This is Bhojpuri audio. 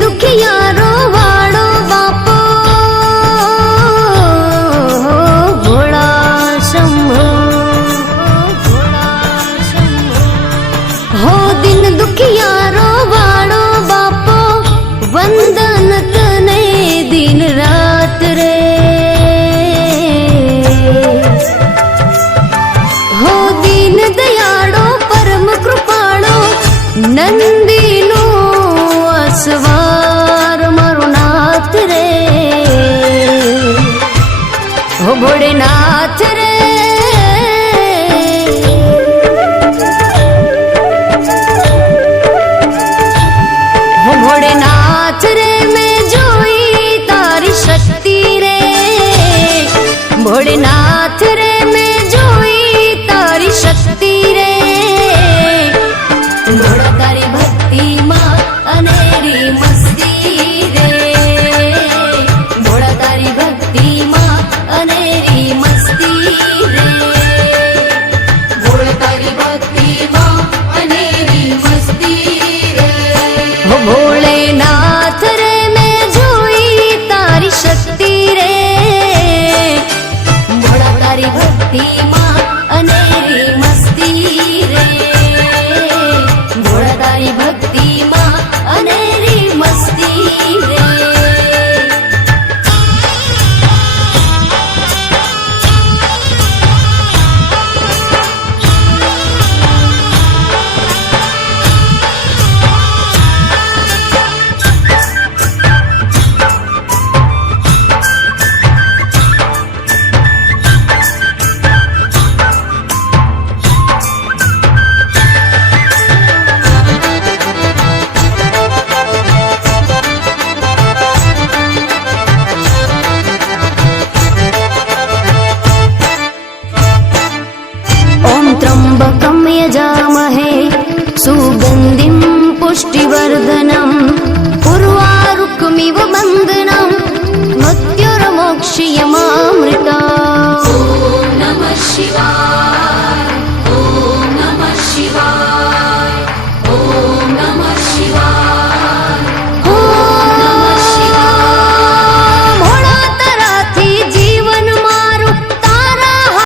दुखियारो वाड़ो बापो भोला शंभो, हो दिन दुखियारो वाड़ो बापो वंदन तने दिन रात रे। हो दीन दयाड़ो परम कृपाड़ो नंदीनो असवार मारो नाथ रे। हो भोलेनाथ रे, हो भोलेनाथ रे मैं जोई तारी शक्ति रे। भोलेनाथ रे मैं जोई तारी शक्ति रे। भोला तारी भक्ति मां अनेरी मस्ती रे। भोला तारी भक्ति मां अनेरी मस्ती रे। भोला तारी भक्ति मां अनेरी मस्ती रे। हो भोलेनाथ रे मैं जोई तारी शक्ति रे। भोला तारी भक्ति मां अनेरी मस्ती रे। भोला तारी भक्ति मां अनेरी मस्ती रे। त्र्यंबकं यजामहे सुगंधिं पुष्टिवर्धनम् उर्वारुकमिव बन्धनं मृत्युर्मोक्षयमामृता। ॐ नमः शिवाय।